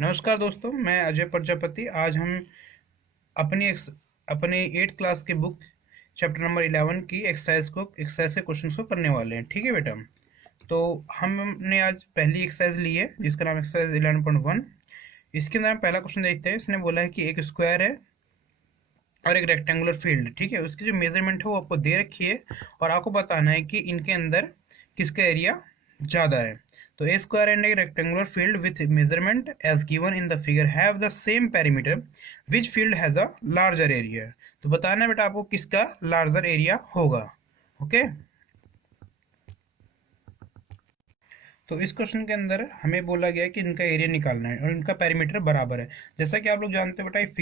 नमस्कार दोस्तों, मैं अजय प्रजापति। आज हम अपने 8th क्लास के बुक चैप्टर नंबर 11 की एक्सरसाइज के क्वेश्चंस को करने वाले हैं। ठीक है बेटा। तो हमने आज पहली एक्सरसाइज ली है जिसका नाम एक्सरसाइज 11.1। इसके अंदर हम पहला क्वेश्चन देखते हैं। इसने बोला है कि एक स्क्वायर है और एक रेक्टेंगुलर फील्ड। ठीक है, उसकी जो मेजरमेंट है वो आपको दे रखी है और आपको बताना है कि इनके अंदर किसका एरिया ज़्यादा है। तो a square and a rectangular field with measurement as given in the figure have the same perimeter which field has a larger area. तो बताना है बेटा आपको किसका लार्जर एरिया होगा। ओके। तो इस क्वेश्चन के अंदर हमें बोला गया है कि इनका एरिया निकालना है और इनका पेरीमीटर बराबर है। जैसा कि आप लोग जानते हैं बेटा,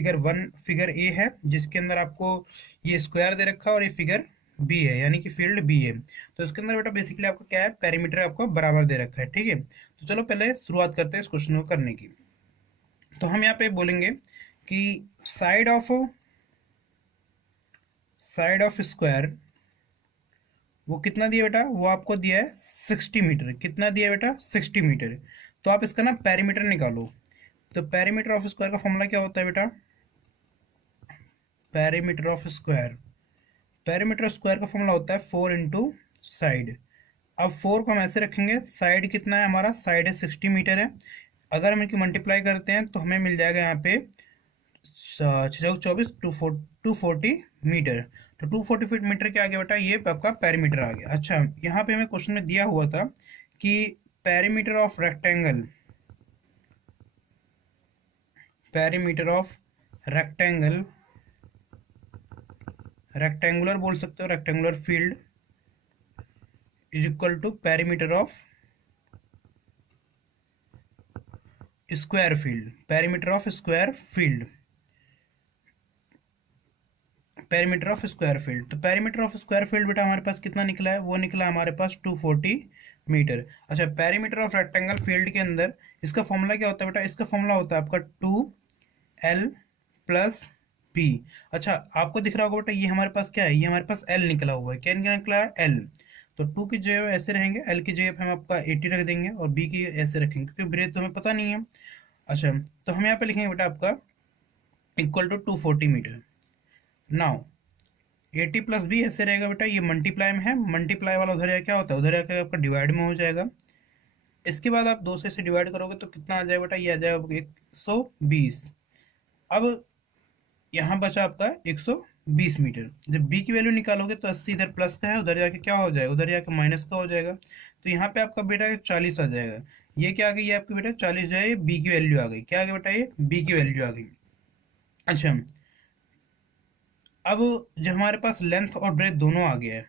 फिगर ए है जिसके अंदर आपको ये स्क्वायर दे रखा है और ये फिगर बी है यानी कि फील्ड बी है। तो इसके अंदर बेटा बेसिकली आपको क्या है, पेरीमीटर आपको बराबर दे रखा है। ठीक है, तो चलो पहले शुरुआत करते हैं इस क्वेश्चन को करने की। तो हम यहाँ पे बोलेंगे कि साइड ऑफ स्क्वायर वो कितना दिया बेटा, वो आपको दिया है 60 मीटर। कितना दिया बेटा, 60 मीटर। तो आप इसका ना पेरीमीटर निकालो। तो पेरीमीटर ऑफ स्क्वायर का फॉर्मूला क्या होता है बेटा, perimeter of square perimeter square का फॉर्मूला होता है 4 इंटू साइड। अब 4 को हम ऐसे रखेंगे, साइड कितना है हमारा, साइड है 60 मीटर है। अगर हम इनकी मल्टीप्लाई करते हैं तो हमें मिल जाएगा यहाँ पे 24 240 मीटर। तो 240 मीटर के आगे बेटा ये आपका पेरीमीटर आ गया। अच्छा, यहाँ पे हमें क्वेश्चन में दिया हुआ था कि पेरीमीटर ऑफ रेक्टेंगल रेक्टेंगुलर बोल सकते हो, rectangular field is equal to perimeter of square field. Perimeter of square field perimeter of square field. तो पेरीमीटर ऑफ स्क्वायर फील्ड बेटा हमारे पास कितना निकला है, वो निकला हमारे पास 240 मीटर। अच्छा, पेरीमीटर ऑफ रेक्टेंगल फील्ड के अंदर इसका फॉर्मूला क्या होता है बेटा, इसका फॉर्मूला होता है आपका 2l प्लस बी। अच्छा, आपको दिख रहा होगा बेटा ये हमारे पास क्या है, ये हमारे पास l निकला हुआ है। क्या निकला है, l। तो 2 की जगह ऐसे रहेंगे, l की जगह पे हम आपका 80 रख देंगे और b की ऐसे रखेंगे क्योंकि ब्रेथ तो हमें पता नहीं है। अच्छा, तो हम यहाँ पे लिखेंगे बेटा आपका equal to 240 metre. Now 80 plus B ऐसे रहेगा बेटा, ये मल्टीप्लाई में है, मल्टीप्लाई वाला उधर क्या होता है, उधर जाकर आपका डिवाइड में हो जाएगा। इसके बाद आप 2 से इसे डिवाइड करोगे तो कितना आ जाएगा बेटा, ये आ जाएगा 120। अब यहाँ बचा आपका 120 मीटर। जब बी की वैल्यू निकालोगे तो 80 इधर प्लस का है, उधर जाके क्या हो जाएगा, उधर जाके माइनस का हो जाएगा। तो यहाँ पे आपका बेटा 40 आ जाएगा। ये क्या आ गई, ये आपकी बेटा 40 जो है बी की वैल्यू आ गई। क्या आ गई बेटा, ये बी की वैल्यू आ गई। अच्छा, अब जो हमारे पास लेंथ और ब्रेथ दोनों आ गया है,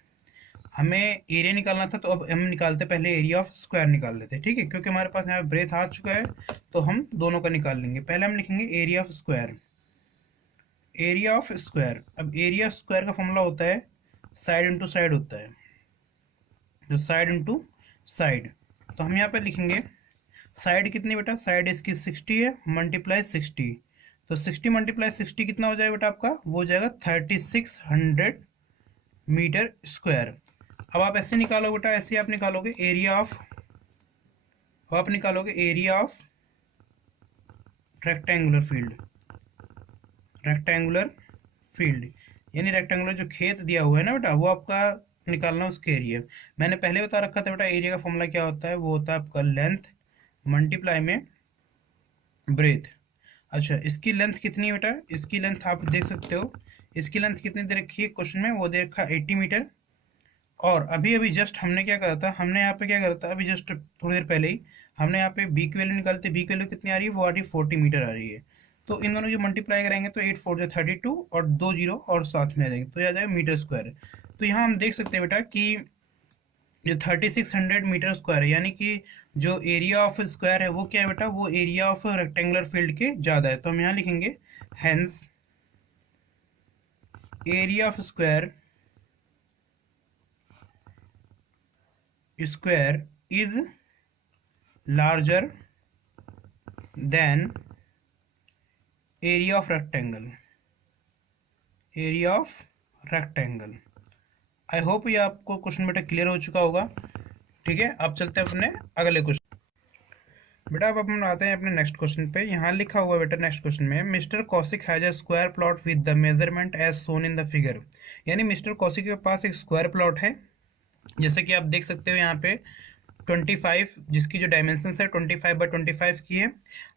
हमें एरिया निकालना था। तो अब हम निकालते पहले एरिया ऑफ स्क्वायर निकाल लेते हैं। ठीक है, क्योंकि हमारे पास यहाँ ब्रेथ आ चुका है तो हम दोनों का निकाल लेंगे। पहले हम लिखेंगे एरिया ऑफ स्क्वायर। अब एरिया ऑफ स्क्वायर का फॉर्मूला होता है साइड इंटू साइड होता है, जो साइड इंटू साइड। तो हम यहाँ पे लिखेंगे साइड कितनी बेटा, साइड इसकी 60 है, मल्टीप्लाई 60। तो 60 मल्टीप्लाई 60 कितना हो जाएगा बेटा आपका, वो हो जाएगा 3600 मीटर स्क्वायर। अब आप ऐसे निकालो बेटा, ऐसे आप निकालोगे एरिया ऑफ रेक्टेंगुलर फील्ड यानी रेक्टेंगुलर जो खेत दिया हुआ है ना बेटा, वो आपका निकालना उसके एरिया। मैंने पहले बता रखा था बेटा एरिया का फॉर्मूला क्या होता है, वो होता है आपका लेंथ मल्टीप्लाई में ब्रेथ। अच्छा, इसकी लेंथ कितनी है बेटा, इसकी लेंथ आप देख सकते हो, इसकी लेंथ कितनी दे रखी है क्वेश्चन में, वो दे रखा 80 मीटर। और अभी अभी जस्ट हमने क्या करा था, हमने यहाँ पे क्या करा था, अभी जस्ट थोड़ी देर पहले ही हमने यहाँ पे बी की वैल्यू निकालते, बी की वैल्यू कितनी आ रही है, वो आ रही है 40 मीटर आ रही है। तो इन दोनों जो मल्टीप्लाई करेंगे तो 8 4 32 और 2 जीरो और साथ में आ जाएंगे तो यह आ जाएगा मीटर स्क्वायर। तो यहाँ हम देख सकते हैं बेटा कि जो 3600 मीटर स्क्वायर है, यानी कि जो एरिया ऑफ स्क्वायर है वो क्या है बेटा, वो एरिया ऑफ रेक्टेंगुलर फील्ड के ज़्यादा है। तो हम यहाँ लिखेंगे hence area of square is larger than area of rectangle। I hope ये आपको क्वेश्चन बेटा क्लियर हो चुका होगा। ठीक है, अब चलते हैं अपने अगले क्वेश्चन। बेटा अब अपन आते हैं अपने नेक्स्ट क्वेश्चन पे। यहाँ लिखा हुआ है बेटा नेक्स्ट क्वेश्चन में, mister Kaushik has a square plot with the measurement as shown in the figure. यानी मिस्टर कौशिक के पास एक स्क्वायर प्लॉट है, जैसे कि आप देख सकते हो यहाँ पे 25, जिसकी जो डायमेंशन है 25/25 की है।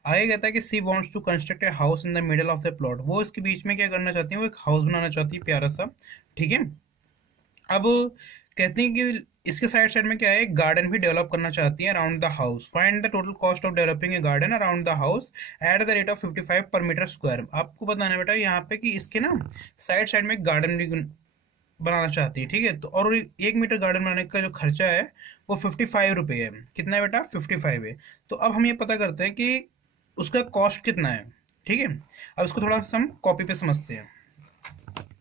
आगे कहता है कि she wants to construct a house in the middle of the plot. वो इसके बीच में क्या करना चाहती है, वो एक हाउस बनाना चाहती है प्यारा सा, ठीक है। अब कहते हैं कि इसके साइड साइड में क्या है, एक गार्डन भी डेवलप करना चाहती है around the house. Find the total cost of developing a garden around the house at the rate of 55 पर मीटर स्क्वायर। आपको बताना है बेटा यहाँ पे कि इसके ना साइड साइड में एक गार्डन भी बनाना चाहती है, ठीक है। तो और 1 मीटर गार्डन बनाने का जो खर्चा है वो 55 रुपये है। कितना है बेटा, 55 है। तो अब हम ये पता करते हैं कि उसका कॉस्ट कितना है, ठीक है। अब इसको थोड़ा सा हम कॉपी पे समझते हैं।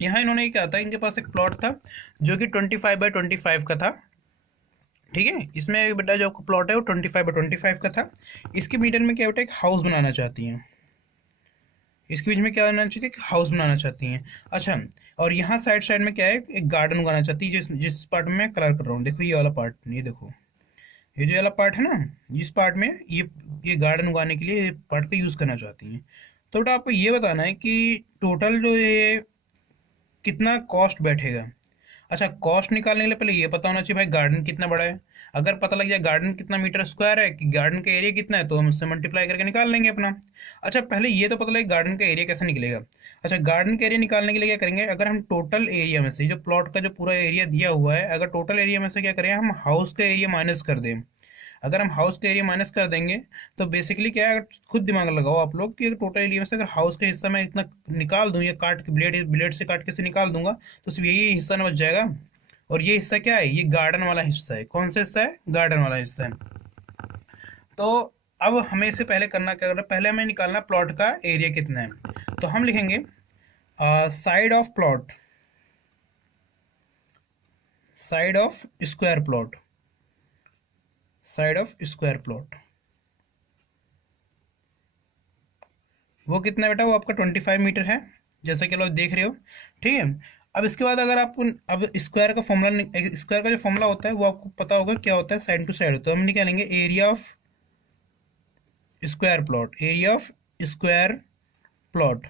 यहाँ इन्होंने क्या था, इनके पास एक प्लॉट था जो कि 25/25 का था, ठीक है। इसमें बेटा जो प्लॉट है वो 25/25 का था। इसके मीटर में क्या बेटा, एक हाउस बनाना चाहती हैं, इसके बीच में क्या बनाना चाहती है, हाउस बनाना चाहती हैं। अच्छा, और यहाँ साइड साइड में क्या है, एक गार्डन उगाना चाहती है। जिस जिस पार्ट में मैं कलर कर रहा हूँ, देखो ये वाला पार्ट, ये देखो ये जो वाला पार्ट है ना, इस पार्ट में ये गार्डन उगाने के लिए ये पार्ट का यूज करना चाहती हैं। तो बेटा आपको ये बताना है कि टोटल जो ये कितना कॉस्ट बैठेगा। अच्छा, कॉस्ट निकालने के लिए पहले ये पता होना चाहिए भाई गार्डन कितना बड़ा है। अगर पता लग जाए गार्डन कितना मीटर स्क्वायर है, कि गार्डन का एरिया कितना है, तो हम उससे मल्टीप्लाई करके निकाल लेंगे अपना। अच्छा, पहले ये तो पता लगे गार्डन का एरिया कैसे निकलेगा। अच्छा, गार्डन का एरिया निकालने के लिए क्या करेंगे, अगर हम टोटल एरिया में से जो प्लॉट का जो पूरा एरिया दिया हुआ है, अगर टोटल एरिया में से क्या करें, हम हाउस का एरिया माइनस कर दें। अगर हम हाउस का एरिया माइनस कर देंगे तो बेसिकली क्या है, अगर खुद दिमाग लगाओ आप लोग कि टोटल एरिया में से अगर हाउस का हिस्सा मैं इतना निकाल दूं, या काट के ब्लेड ब्लेड से काट के से निकाल दूंगा, तो सिर्फ यही हिस्सा न बच जाएगा। और ये हिस्सा क्या है, ये गार्डन वाला हिस्सा है। कौन सा हिस्सा है, गार्डन वाला हिस्सा है। तो अब हमें इससे पहले करना क्या, करना पहले हमें निकालना प्लॉट का एरिया कितना है। तो हम लिखेंगे side of plot, side of square plot, side of square plot वो कितना है बेटा, वो आपका 25 मीटर है, जैसा कि लोग देख रहे हो, ठीक है। अब इसके बाद अगर आप अब स्क्वायर का फॉर्मूला, स्क्वायर का जो फॉर्मूला होता है वो आपको पता होगा क्या होता है, साइड टू साइड। तो हम निकालेंगे area of square plot, area of square plot.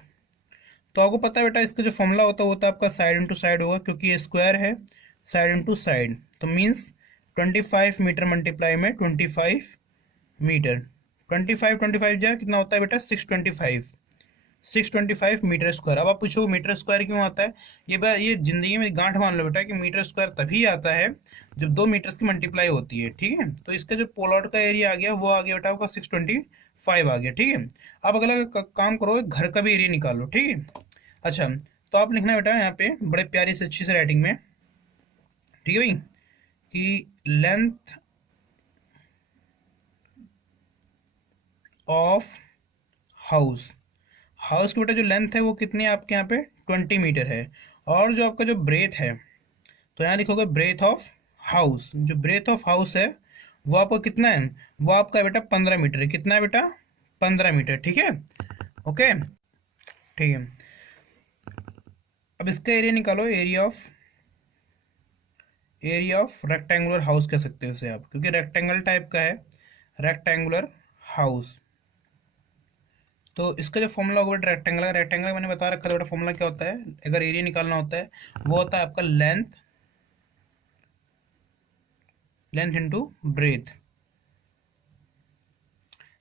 तो आपको पता है बेटा इसका जो फॉर्मूला होता है वो होता है आपका साइड इंटू साइड होगा, क्योंकि ये स्क्वायर है, साइड इंटू साइड। तो मीन्स 25 मीटर मल्टीप्लाई में 25 मीटर, 25 जो है कितना होता है बेटा, 625 मीटर स्क्वायर। अब आप पूछो मीटर स्क्वायर क्यों आता है, ये जिंदगी में गांठ मान लो बेटा कि मीटर स्क्वायर तभी आता है जब 2 मीटर्स की मल्टीप्लाई होती है, ठीक है। तो इसका जो पोलॉट का एरिया आ गया वो आ गया बेटा आपका 625 आ गया, ठीक है। अब अगला काम करो, घर का भी एरिया निकालो, ठीक है। अच्छा, तो आप लिखना बेटा यहाँ पे बड़े प्यारी से अच्छी से राइटिंग में, ठीक है भाई, कि लेंथ ऑफ हाउस, हाउस की बेटा जो लेंथ है वो कितनी है आपके यहाँ पे 20 मीटर है। और जो आपका जो ब्रेथ है, तो यहाँ लिखोगे ब्रेथ ऑफ हाउस, जो ब्रेथ ऑफ हाउस है वो आपका कितना है, वो आपका बेटा 15 मीटर है। कितना है बेटा, 15 मीटर, ठीक है। ओके, ठीक है। अब इसका एरिया निकालो, एरिया ऑफ रेक्टेंगुलर हाउस कह सकते हो इसे आप, क्योंकि रेक्टेंगल टाइप का है, रेक्टेंगुलर हाउस। तो इसका जो फॉर्मूला होगा रेक्टेंगल, रेक्टेंगल मैंने बता रखा था बेटा फॉर्मूला क्या होता है, अगर एरिया निकालना होता है वो होता है आपका length, length into breadth,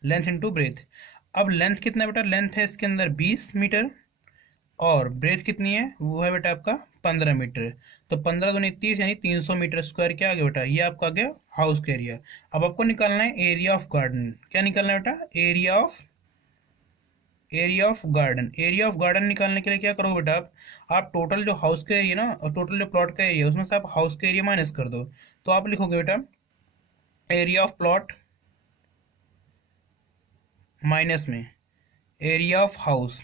length into breadth. अब लेंथ कितना है बेटा, लेंथ है इसके अंदर 20 मीटर, और ब्रेथ कितनी है, वो है बेटा आपका 15 मीटर। तो 15 दूनी 30 यानी 300 मीटर स्क्वायर क्या आ गया बेटा, ये आपका आ गया हाउस का एरिया। अब आपको निकालना है एरिया ऑफ गार्डन। क्या निकालना है बेटा, area of garden. Area of garden निकालने के लिए क्या करोगे बेटा, आप टोटल जो हाउस का एरिया ना और टोटल जो प्लॉट का एरिया उसमें से आप हाउस का एरिया माइनस कर दो। तो आप लिखोगे बेटा एरिया ऑफ प्लॉट माइनस में एरिया ऑफ हाउस,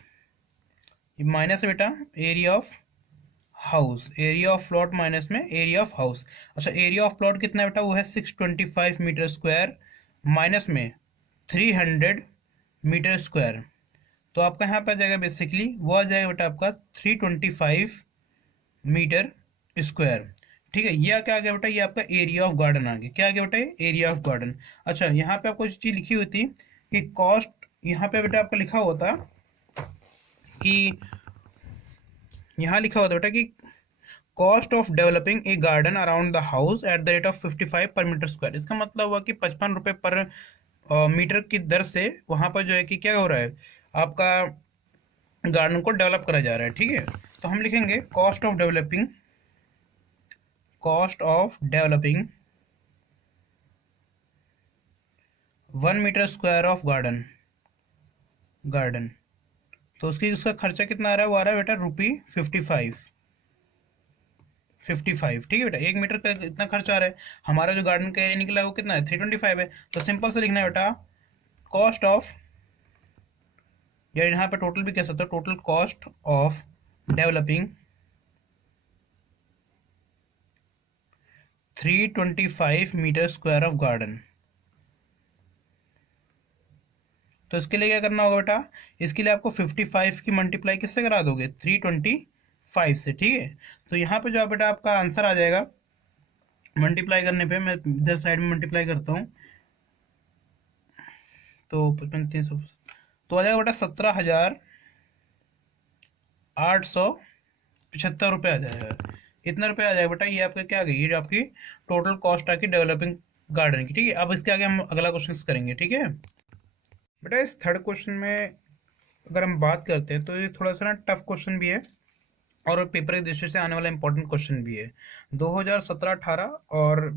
माइनस है बेटा area of house, area of plot minus में एरिया ऑफ हाउस। अच्छा, एरिया ऑफ प्लॉट कितना है बेटा, वो है 625 मीटर स्क्वायर, माइनस में 300 मीटर स्क्वायर। तो आपका यहाँ पर आ जाएगा बेसिकली, वो आ जाएगा बेटा आपका 325 मीटर स्क्वायर, ठीक है, ये क्या आ गया बेटा, ये आपका एरिया ऑफ गार्डन आ गया। क्या आ गया बेटा, एरिया ऑफ गार्डन। अच्छा, यहाँ पे आपको चीज लिखी हुई थी कि कॉस्ट, यहाँ पे बेटा आपका लिखा होता कि, यहाँ लिखा होता बेटा कि cost of developing a garden around the house at the rate of 55 पर मीटर स्क्वायर। इसका मतलब हुआ कि 55 रुपये पर मीटर की दर से वहां पर जो है कि क्या हो रहा है, आपका गार्डन को डेवलप करा जा रहा है। ठीक है, तो हम लिखेंगे cost of developing 1 metre square of garden. तो उसका खर्चा कितना आ रहा है, वो आ रहा है बेटा रुपी 55। ठीक है बेटा, 1 मीटर का इतना खर्चा आ रहा है। हमारा जो गार्डन का एरिया निकला है वो कितना है, 325 है। तो सिंपल से लिखना है बेटा कॉस्ट ऑफ, या यहाँ पे टोटल भी कह सकते हो, total cost of developing 325 metre square of garden. तो इसके लिए क्या करना होगा बेटा, इसके लिए आपको 55 की मल्टीप्लाई किससे करा दोगे, 325 से। ठीक है, तो यहाँ पे जो है बेटा आपका आंसर आ जाएगा, मल्टीप्लाई करने पे मैं इधर साइड में मल्टीप्लाई करता हूँ, तो 55 300, तो आ जाएगा बेटा 17,875 रुपये आ जाएगा। इतना रुपये आ जाएगा बेटा, ये आपका क्या आ गई, ये आपकी टोटल कॉस्ट आकी डेवलपिंग गार्डन की। ठीक है, अब इसके आगे हम अगला क्वेश्चन करेंगे। ठीक है बेटा, इस थर्ड क्वेश्चन में अगर हम बात करते हैं तो ये थोड़ा सा ना टफ क्वेश्चन भी है, और पेपर के दृष्टि से आने वाला इंपॉर्टेंट क्वेश्चन भी है। 2017-18 और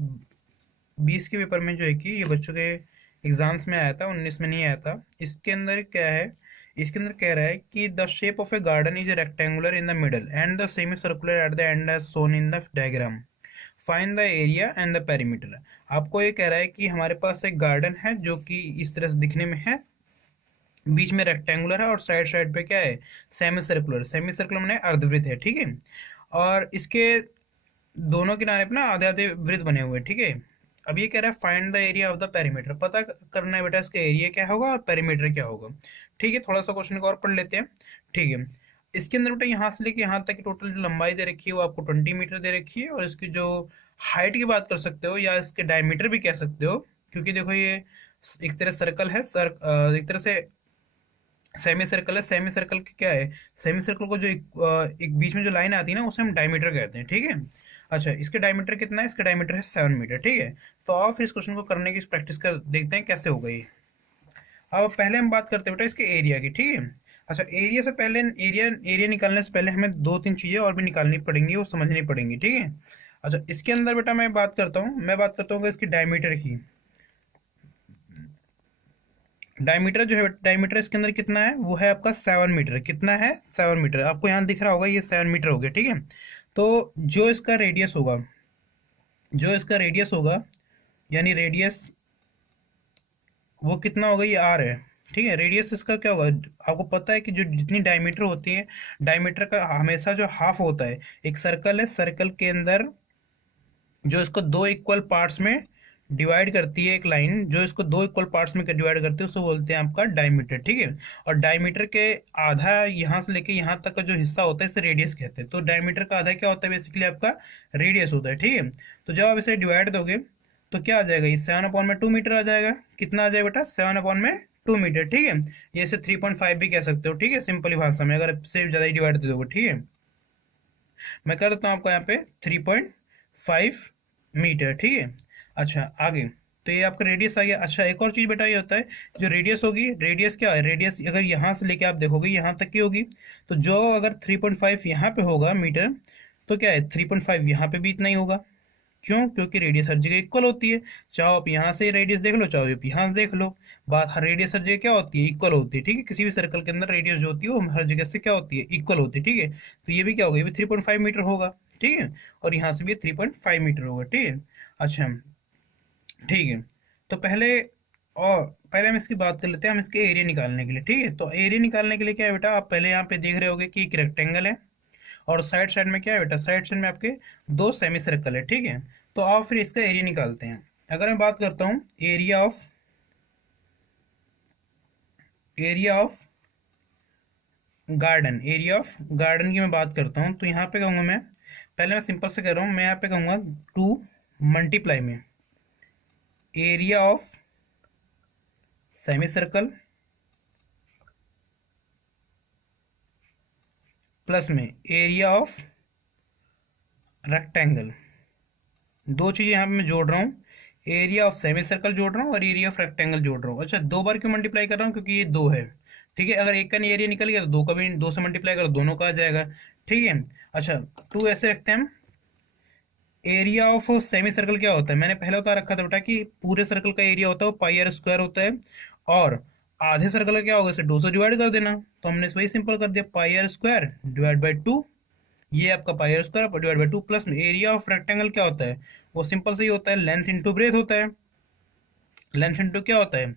20 के पेपर में जो है कि ये बच्चों के एग्जाम्स में आया था, 19 में नहीं आया था। इसके अंदर क्या है, इसके अंदर कह रहा है कि the shape of a garden is rectangular in the middle and the semi circular at the end as shown in the diagram, find the area and the perimeter. आपको ये कह रहा है कि हमारे पास एक गार्डन है जो कि इस तरह से दिखने में है, बीच में रेक्टेंगुलर है और साइड साइड पे क्या है, सेमी सर्कुलर। सेमी सर्कुलर मैंने अर्धवृत्त है। ठीक है, और इसके दोनों किनारे पे ना आधे आधे वृत्त बने हुए हैं। ठीक है, अब ये कह रहा है find the area of the perimeter, पता करना है बेटा इसका एरिया क्या होगा और पेरीमीटर क्या होगा। ठीक है, थोड़ा सा क्वेश्चन को और पढ़ लेते हैं। ठीक है, इसके अंदर बेटा यहाँ से लेके यहाँ तक की टोटल जो लंबाई दे रखी है वो आपको 20 मीटर दे रखी है, और इसकी जो हाइट की बात कर सकते हो या इसके डायमीटर भी कह सकते हो, क्योंकि देखो ये एक तरह सर्कल है, एक तरह से सेमी सर्कल है। सेमी सर्कल के क्या है, सेमी सर्कल को जो एक बीच में जो लाइन आती है ना उसे हम डायमीटर कहते हैं। ठीक है, अच्छा इसके डायमीटर कितना है, इसका डायमीटर है 7 मीटर। ठीक है, तो आओ फिर इस क्वेश्चन को करने की प्रैक्टिस कर देखते हैं कैसे होगा ये। अब पहले हम बात करते हैं बेटा इसके एरिया की। ठीक है, अच्छा एरिया से पहले, एरिया एरिया निकालने से पहले हमें दो तीन चीजें और भी निकालनी पड़ेंगी, वो समझनी पड़ेंगी। ठीक है, अच्छा इसके अंदर बेटा मैं बात करता हूँ इसकी डायमीटर की। डायमीटर जो है, डायमीटर इसके अंदर कितना है, वो है आपका 7 मीटर। कितना है, 7 मीटर। आपको यहाँ दिख रहा होगा ये 7 मीटर हो गया। ठीक है, तो जो इसका रेडियस होगा यानी रेडियस वो कितना होगा, ये आर है। ठीक है, रेडियस इसका क्या होगा, आपको पता है कि जो जितनी डायमीटर होती है, डायमीटर का हमेशा जो हाफ होता है, एक सर्कल है, सर्कल के अंदर जो इसको दो इक्वल पार्ट्स में डिवाइड करती है, एक लाइन जो इसको दो इक्वल पार्ट्स में डिवाइड करती है उसे बोलते हैं आपका डायमीटर। ठीक है, और डायमीटर के आधा यहाँ से लेके यहाँ तक का जो हिस्सा होता है इसे रेडियस कहते हैं। तो डायमीटर का आधा क्या होता है, बेसिकली आपका रेडियस होता है। ठीक है, तो जब आप इसे डिवाइड दोगे तो क्या आ जाएगा, ये 7/2 मीटर आ जाएगा। कितना आ जाएगा बेटा, 7/2 मीटर। ठीक है, ये इसे 3.5 भी कह सकते हो। ठीक है, सिंपली भाषा में अगर इससे ज़्यादा ही डिवाइड दे दोगे। ठीक है, मैं कर देता हूँ आपको यहाँ पे 3.5 मीटर। ठीक है, अच्छा आगे, तो ये आपका रेडियस आ गया। अच्छा एक और चीज बेटा ये होता है, जो रेडियस होगी, रेडियस क्या है, रेडियस अगर यहाँ से लेके आप देखोगे यहाँ तक की होगी, तो जो अगर 3.5 यहाँ पे होगा मीटर, तो क्या है 3.5 यहाँ पे भी इतना ही होगा। क्यों, क्योंकि रेडियस हर जगह इक्वल होती है। चाहो आप यहाँ से रेडियस देख लो, चाहो आप यहाँ से देख लो, बात हर रेडियस हर जगह क्या होती है, इक्वल होती है। ठीक है, किसी भी सर्कल के अंदर रेडियस जो होती है वो हर जगह से क्या होती है, इक्वल होती है। ठीक है, तो ये भी क्या होगा, ये भी 3.5 मीटर होगा। ठीक है, और यहाँ से भी 3.5 मीटर होगा। ठीक है, अच्छा ठीक है, तो पहले हम इसकी बात कर लेते हैं, हम इसके एरिया निकालने के लिए। ठीक है, तो एरिया निकालने के लिए क्या है बेटा, आप पहले यहाँ पे देख रहे होगे कि एक रेक्टेंगल है, और साइड साइड में क्या है बेटा, साइड साइड में आपके दो सेमी सर्कल है। ठीक है, तो आओ फिर इसका एरिया निकालते हैं। अगर मैं बात करता हूँ एरिया ऑफ गार्डन की मैं बात करता हूँ, तो यहाँ पे कहूँगा मैं पहले मैं सिंपल से कर रहा हूँ, मैं यहाँ पे कहूँगा 2 मल्टीप्लाई में area of semi circle plus में एरिया ऑफ रेक्टेंगल। दो चीज़ें यहाँ पे मैं जोड़ रहा हूँ, एरिया ऑफ सेमी सर्कल जोड़ रहा हूँ और एरिया ऑफ रेक्टेंगल जोड़ रहा हूँ। अच्छा, दो बार क्यों मल्टीप्लाई कर रहा हूँ? क्योंकि ये दो है, ठीक है। अगर एक का नहीं एरिया निकल गया तो दो का भी, दो से मल्टीप्लाई करो दोनों का आ जाएगा, ठीक है। अच्छा, टू ऐसे रखते हैं हम। एरिया ऑफ सेमी सर्कल क्या होता है? मैंने पहले बता रखा था बेटा कि पूरे सर्कल का एरिया होता है वो पाई आर स्क्वायर होता है, और आधे सर्कल का क्या होगा, इसे 2 से डिवाइड कर देना। तो हमने वही सिंपल कर दिया, pi r square divide by 2। ये आपका pi r square divide by 2 plus में एरिया ऑफ रेक्टेंगल क्या होता है? वो सिंपल से ही होता है, लेंथ इंटू ब्रेथ होता है। लेंथ इंटू क्या होता है?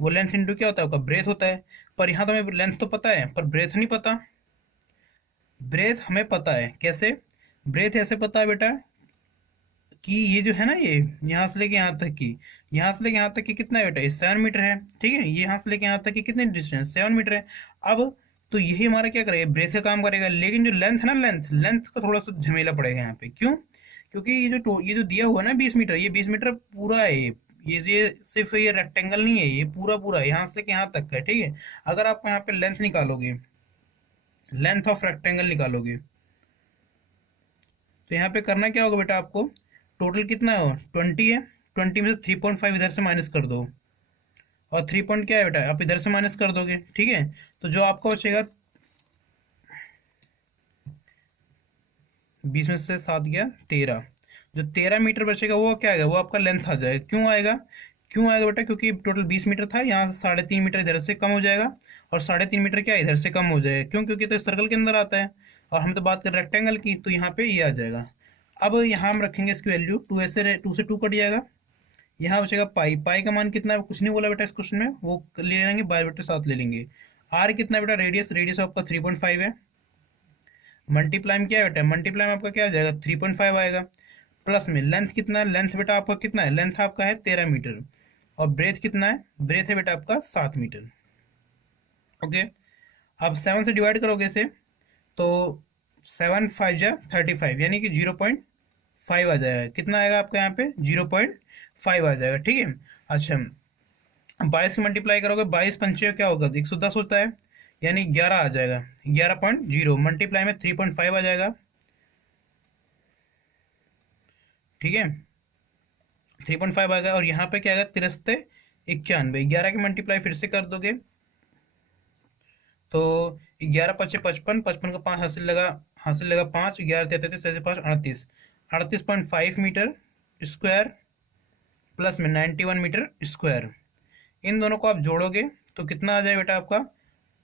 वो लेंथ इंटू क्या होता है? आपका ब्रेथ होता है। पर यहाँ तो हमें लेंथ तो पता है पर ब्रेथ नहीं पता। ब्रेथ हमें पता है, कैसे? ब्रेथ ऐसे पता है बेटा कि ये जो है ना, ये यहाँ से लेके यहाँ तक की, यहाँ से लेके यहाँ तक की कितना है बेटा? ये 7 मीटर है, ठीक है। ये यहाँ से लेके यहाँ तक की कितनी डिस्टेंस? 7 मीटर है। अब तो यही हमारा क्या करेगा, ब्रेथ का काम करेगा। लेकिन जो लेंथ है ना, लेंथ लेंथ का थोड़ा सा झमेला पड़ेगा यहाँ पे। क्यों? क्योंकि ये जो दिया हुआ है ना 20 मीटर, ये 20 मीटर पूरा है। ये सिर्फ ये रेक्टेंगल नहीं है, ये पूरा पूरा है, यहाँ से लेके यहाँ तक का है, ठीक है। अगर आप यहाँ पे लेंथ निकालोगे, लेंथ ऑफ रेक्टेंगल निकालोगे, तो यहाँ पे करना क्या होगा बेटा आपको? टोटल कितना है? 20 है। 20 में से 3.5 इधर से माइनस कर दो, और 3 पॉइंट क्या है बेटा? आप इधर से माइनस कर दोगे, ठीक है। तो जो आपका बचेगा, 20 में से 7 गया 13, जो 13 मीटर बचेगा वो क्या आएगा? वो आपका लेंथ आ जाएगा। क्यों आएगा? क्यों आएगा बेटा? क्योंकि टोटल 20 मीटर था, यहाँ से 3.5 मीटर इधर से कम हो जाएगा, और 3.5 मीटर क्या इधर से कम हो जाएगा। क्यों? क्योंकि तो सर्कल के अंदर आता है, और हम तो बात कर रेक्टेंगल की, तो यहाँ पे ये आ जाएगा। अब यहाँ हम रखेंगे इसकी वैल्यू 2 से 2 कट जाएगा, यहाँ बचेगा पाई। पाई का मान कितना है? कुछ नहीं बोला बेटा इस क्वेश्चन में, वो ले लेंगे बाय बटे 7 ले लेंगे। आर कितना है बेटा? रेडियस, रेडियस आपका 3.5 है। मल्टीप्लाई में क्या है बेटा? मल्टीप्लाई में आपका क्या आ जाएगा? 3.5 आएगा। प्लस में लेंथ कितना है? लेंथ बेटा आपका कितना है? लेंथ आपका है 13 मीटर, और ब्रेथ कितना है? ब्रेथ है बेटा आपका 7 मीटर। ओके, अब 7 से डिवाइड करोगे इसे, तो 7 5 जा 35, यानी कि 0.5 आ जाएगा। कितना आएगा आपका यहाँ पे? 0.5 आ जाएगा, ठीक है। अच्छा, 22 की मल्टीप्लाई करोगे, 22 पंचे क्या होगा? 110 होता है, यानी 11 आ जाएगा। 11.0 मल्टीप्लाई में 3.5 आ जाएगा, ठीक है। 3.5 आ गया, और यहाँ पे क्या आएगा? 93 91। 11 की मल्टीप्लाई फिर से कर दोगे, तो 11 पचे 55, 55 का 5 हासिल लगा 5, 11 33 33 5 38, 38.5 मीटर स्क्वायर प्लस में 91 मीटर स्क्वायर। इन दोनों को आप जोड़ोगे तो कितना आ जाएगा बेटा आपका?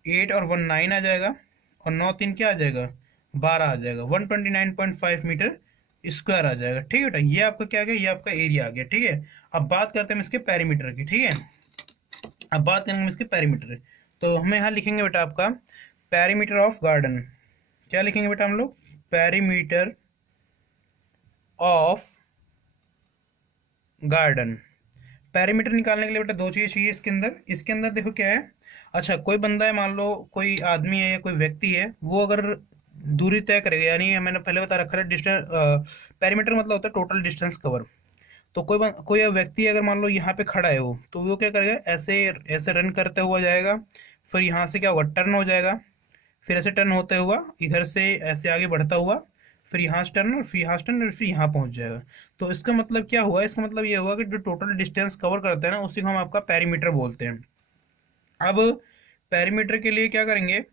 8 और 1 9 आ जाएगा, और 9 3 क्या आ जाएगा? 12 आ जाएगा। 129.5 मीटर स्क्वायर आ जाएगा, ठीक है बेटा। ये आपका क्या आ गया? ये आपका एरिया आ गया, ठीक है। अब बात करते हैं इसके पेरीमीटर की, ठीक है। अब बात करेंगे इसके पेरीमीटर, तो हमें यहाँ लिखेंगे बेटा आपका पेरीमीटर ऑफ गार्डन। क्या लिखेंगे बेटा हम लोग? Perimeter of garden. पेरीमीटर निकालने के लिए बेटा दो चीज़ चाहिए इसके अंदर देखो क्या है। अच्छा, कोई बंदा है, मान लो कोई आदमी है या कोई व्यक्ति है, वो अगर दूरी तय करेगा, यानी मैंने पहले बता रखा है डिस्टेंस, पेरीमीटर मतलब होता है टोटल डिस्टेंस कवर। तो कोई व्यक्ति अगर मान लो यहाँ पे खड़ा है वो, तो वो क्या करेगा? ऐसे ऐसे रन करते हुआ जाएगा, फिर यहाँ से क्या होगा? टर्न हो जाएगा, फिर ऐसे टर्न होते हुआ इधर से ऐसे आगे बढ़ता हुआ, फिर यहाँ से टर्न, और फिर यहाँ से टर्न, और फिर यहाँ पहुँच जाएगा। तो इसका मतलब क्या हुआ? इसका मतलब ये हुआ कि जो टोटल डिस्टेंस कवर करता है ना, उसी को हम आपका पेरीमीटर बोलते हैं। अब पेरीमीटर के लिए क्या करेंगे?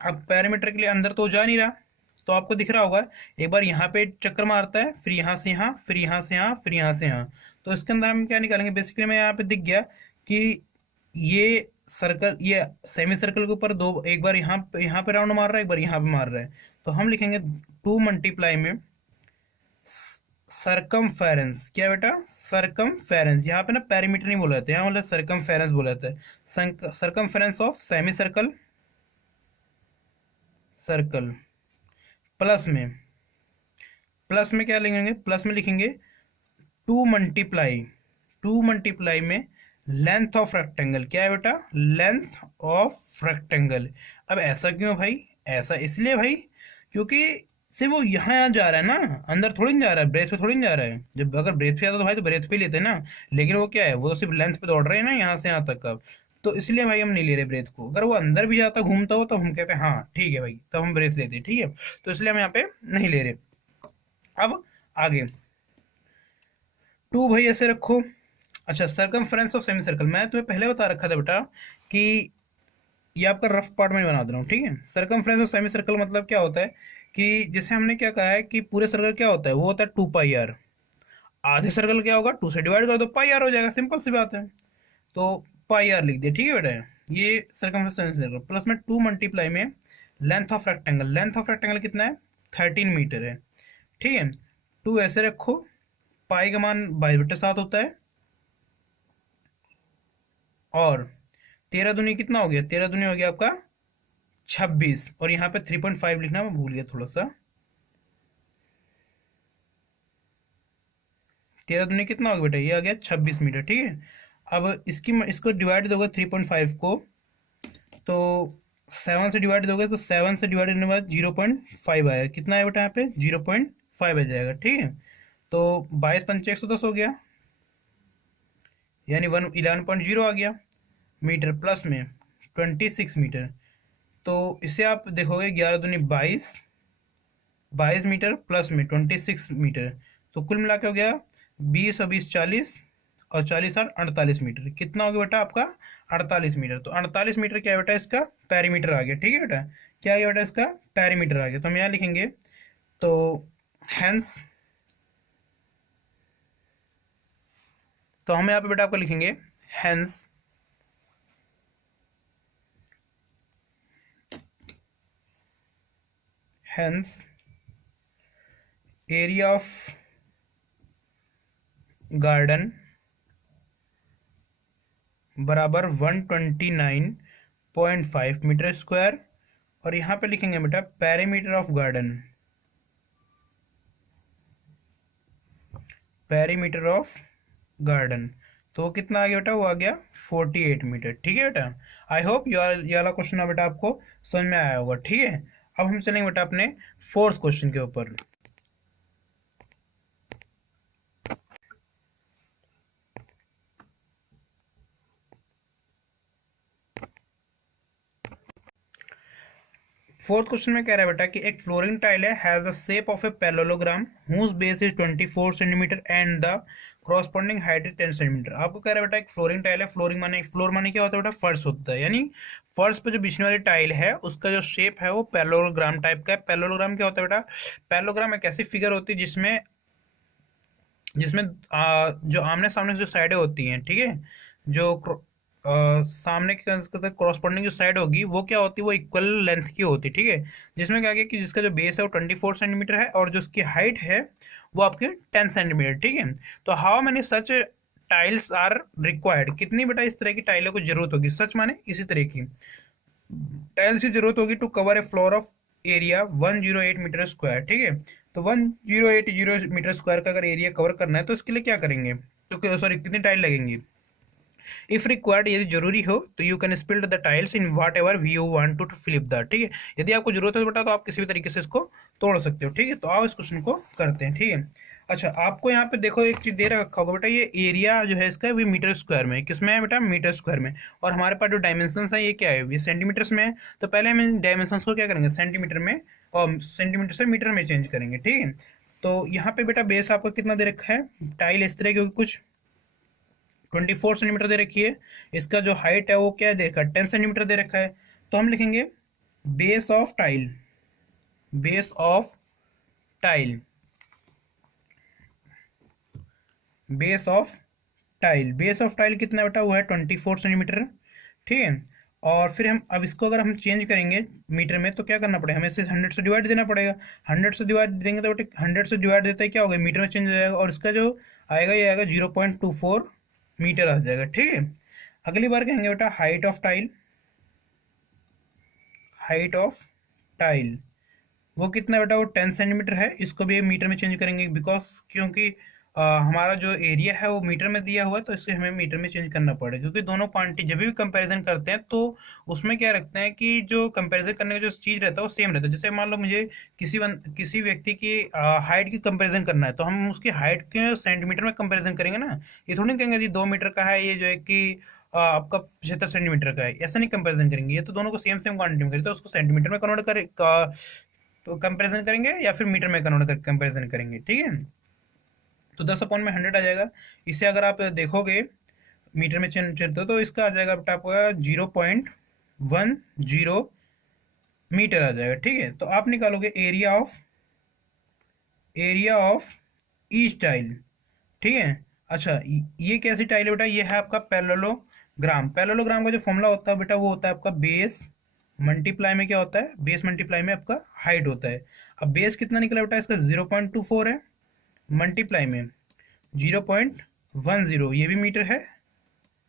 अब पेरीमीटर के लिए अंदर तो जा नहीं रहा, तो आपको दिख रहा होगा, एक बार यहाँ पे चक्कर मारता है, फिर यहाँ से यहाँ, फिर यहाँ से यहाँ, फिर यहाँ से यहाँ। तो इसके अंदर हम क्या निकालेंगे? बेसिकली मैं यहाँ पे दिख गया कि ये सर्कल, ये सेमी सर्कल के ऊपर दो, एक बार यहाँ पे राउंड मार रहा है, एक बार यहाँ पे मार रहा है। तो हम लिखेंगे 2 मल्टीप्लाई में सरकमफेरेंस। क्या बेटा? सरकमफेरेंस। यहाँ पे ना पेरीमीटर नहीं बोला जाता है, यहाँ मतलब सरकमफेरेंस बोला जाता है। Circumference of semi circle, circle plus में क्या लिखेंगे? प्लस में लिखेंगे 2 मल्टीप्लाई में लेंथ ऑफ रेक्टेंगल। क्या है बेटा? Length of rectangle. अब ऐसा क्यों भाई? ऐसा इसलिए भाई क्योंकि सिर्फ वो यहाँ जा रहा है ना, अंदर थोड़ी ना जा रहा है, ब्रेथ पे थोड़ी ना जा रहा है। जब अगर ब्रेथ पे आता तो भाई तो ब्रेथ पे ही लेते ना। लेकिन वो क्या है, वो तो सिर्फ लेंथ पे दौड़ रहे हैं ना, यहाँ से यहाँ तक का। तो इसलिए भाई हम नहीं ले रहे ब्रेथ को। अगर वो अंदर भी जाता घूमता हो तो हम कहते हैं हाँ ठीक है भाई, तब हम ब्रेथ लेते हैं, ठीक है। तो इसलिए हम यहाँ पे नहीं ले रहे। अब आगे टू भाई ऐसे रखो। अच्छा, सर्कमफ्रेंस ऑफ सेमी सर्कल मैं तुम्हें पहले बता रखा था बेटा कि ये आपका रफ पार्ट में बना दे रहा हूँ, ठीक है। सर्कमफ्रेंस ऑफ सेमी सर्कल मतलब क्या होता है कि जैसे हमने क्या कहा है कि पूरे सर्कल क्या होता है, वो होता है 2 पाई आर। आधे सर्कल क्या होगा, 2 से डिवाइड कर दो, पाई आर हो जाएगा, सिंपल सी बात है। तो पाई आर लिख दिया, ठीक है बेटा। ये circumference of semi circle plus में 2 मल्टीप्लाई में length of rectangle. Length of rectangle कितना है, 13 मीटर है, ठीक है। 2 ऐसे रखो, पाई का मान 22/7 होता है। और 13 दूनी कितना हो गया, 13 दूनी हो गया आपका 26। और यहाँ पे 3.5 लिखना मैं भूल गया थोड़ा सा। 13 दूनी कितना हो गया बेटा, ये आ गया 26 मीटर, ठीक है। अब इसको डिवाइड दोगे 3.5 को, तो 7 से डिवाइड दोगे तो 7 से डिवाइड करने के बाद 0.5 आएगा। कितना है बेटा यहाँ पे, 0.5 आ जाएगा, ठीक है। तो 22 × 5 = 110 हो गया, यानी 11.0 आ गया मीटर, प्लस में 26 मीटर। तो इसे आप देखोगे 11 दूनी 22, 22 मीटर प्लस में 26 मीटर, तो कुल मिला के हो गया 20 और 20 40, और 40 और 48 मीटर। कितना हो गया बेटा आपका, 48 मीटर। तो 48 मीटर क्या है बेटा, इसका पेरीमीटर आ गया, ठीक है बेटा। क्या आ गया बेटा, इसका पेरीमीटर आ गया। तो हम यहाँ लिखेंगे, तो हैंस, तो हम यहाँ पे बेटा आपको लिखेंगे hence hence area of garden बराबर 129.5 मीटर स्क्वायर। और यहाँ पे लिखेंगे बेटा perimeter of garden, perimeter of garden. तो कितना आ गया बेटा, वो आ गया 48 मीटर, ठीक है बेटा। आई होप ये वाला क्वेश्चन बेटा आपको समझ में आया होगा, ठीक है। अब हम चलेंगे बेटा अपने फोर्थ क्वेश्चन के ऊपर। फोर्थ क्वेश्चन में कह रहा है बेटा कि एक फ्लोरिंग टाइल है, has the shape of a parallelogram whose base is 24 centimetre and the corresponding height is 10 centimetre. आपको कह रहा है बेटा एक फ्लोरिंग टाइल है। फ्लोरिंग माने, फ्लोर माने क्या होता है बेटा, फर्श होता है, यानी फर्श पे जो बिछने वाली टाइल है उसका जो शेप है वो पैरेललोग्राम टाइप का है। पैरेललोग्राम क्या होता है बेटा, पैरेललोग्राम एक ऐसी फिगर होती है जिसमें जिसमें जो आमने सामने जो साइडें होती हैं, ठीक है, जो सामने के कॉरस्पॉन्डिंग जो साइड होगी वो क्या होती है, वो इक्वल लेंथ की होती है, ठीक है। जिसमें क्या है कि जिसका जो बेस है वो 24 सेंटीमीटर है और जो उसकी हाइट है वो आपके 10 सेंटीमीटर, ठीक है। तो how many such tiles are required, कितनी बेटा इस तरह की टाइलों की जरूरत होगी, सच माने इसी तरह की टाइल्स की जरूरत होगी to cover a floor of area 108 metre square, ठीक है। तो 1080 मीटर स्क्वायर का अगर एरिया कवर करना है तो इसके लिए क्या करेंगे, तो सॉरी कितनी टाइल लगेंगी। इफ रिक्वायर्ड, यदि जरूरी हो तो you can split the tiles in whatever we you want to flip the, ठीक है। यदि आपको जरूरत है बेटा तो आप किसी भी तरीके से इसको तोड़ सकते हो, ठीक है। तो आओ इस क्वेश्चन को करते हैं, ठीक है। अच्छा, आपको यहाँ पे देखो एक चीज दे रखा होगा बेटा, ये एरिया जो है इसका वो मीटर स्क्वायर में, किसमें है बेटा, मीटर स्क्वायर में। और हमारे पास जो डायमेंशन है ये क्या है, ये सेंटीमीटर्स में है। तो पहले हम डायमेंशन को क्या करेंगे, सेंटीमीटर में, और सेंटीमीटर से मीटर में चेंज करेंगे, ठीक है। तो यहाँ पे बेटा बेस आपका कितना दे रखा है, टाइल इस तरह की कुछ 24 सेंटीमीटर दे रखी है। इसका जो हाइट है वो क्या दे रखा है, 10 सेंटीमीटर दे रखा है। तो हम लिखेंगे base of tile, base of tile, base of tile, base of tile कितना बेटा, वो है 24 सेंटीमीटर, ठीक है। और फिर हम अब इसको अगर हम चेंज करेंगे मीटर में तो क्या करना पड़ेगा, हमें इसे 100 से डिवाइड देना पड़ेगा। 100 से डिवाइड देंगे तो बेटे 100 से डिवाइड देते हैं क्या होगा, मीटर में चेंज हो जाएगा, और इसका जो आएगा ये आएगा 0.24 मीटर आ जाएगा, ठीक है। अगली बार कहेंगे बेटा height of tile, height of tile वो कितना बेटा, वो 10 सेंटीमीटर है। इसको भी मीटर में चेंज करेंगे बिकॉज क्योंकि हमारा जो एरिया है वो मीटर में दिया हुआ है, तो इससे हमें मीटर में चेंज करना पड़ेगा, क्योंकि दोनों क्वांटिटी जब भी कंपैरिजन करते हैं तो उसमें क्या रखते हैं कि जो कंपैरिजन करने का जो चीज रहता है वो सेम रहता है। जैसे मान लो मुझे किसी व्यक्ति की हाइट की कंपैरिजन करना है, तो हम उसकी हाइट के सेंटीमीटर में कंपैरिजन करेंगे ना। ये थोड़ी कहेंगे जी 2 मीटर का है, ये जो है कि आपका 75 सेंटीमीटर का है, ऐसा नहीं कंपैरिजन करेंगे। ये तो दोनों को सेम सेम क्वांटिटी में करें, तो उसको सेंटीमीटर में कन्वर्ट करे तो कंपैरिजन करेंगे, या फिर मीटर में कन्वर्ट कर कंपैरिजन करेंगे, ठीक है। तो 10/100 आ जाएगा। इसे अगर आप देखोगे मीटर में चलते हो तो इसका आ जाएगा बेटा आपका 0.10 मीटर आ जाएगा, ठीक है। तो आप निकालोगे एरिया ऑफ ईच टाइल, ठीक है। अच्छा, ये कैसी टाइल है बेटा, ये है आपका पैरेललोग्राम। पैरेललोग्राम का जो फॉर्मूला होता है बेटा वो होता है आपका बेस मल्टीप्लाई में क्या होता है, बेस मल्टीप्लाई में आपका हाइट होता है। अब बेस कितना निकला बेटा इसका 0.24 है, मल्टीप्लाई में 0.10, ये भी मीटर है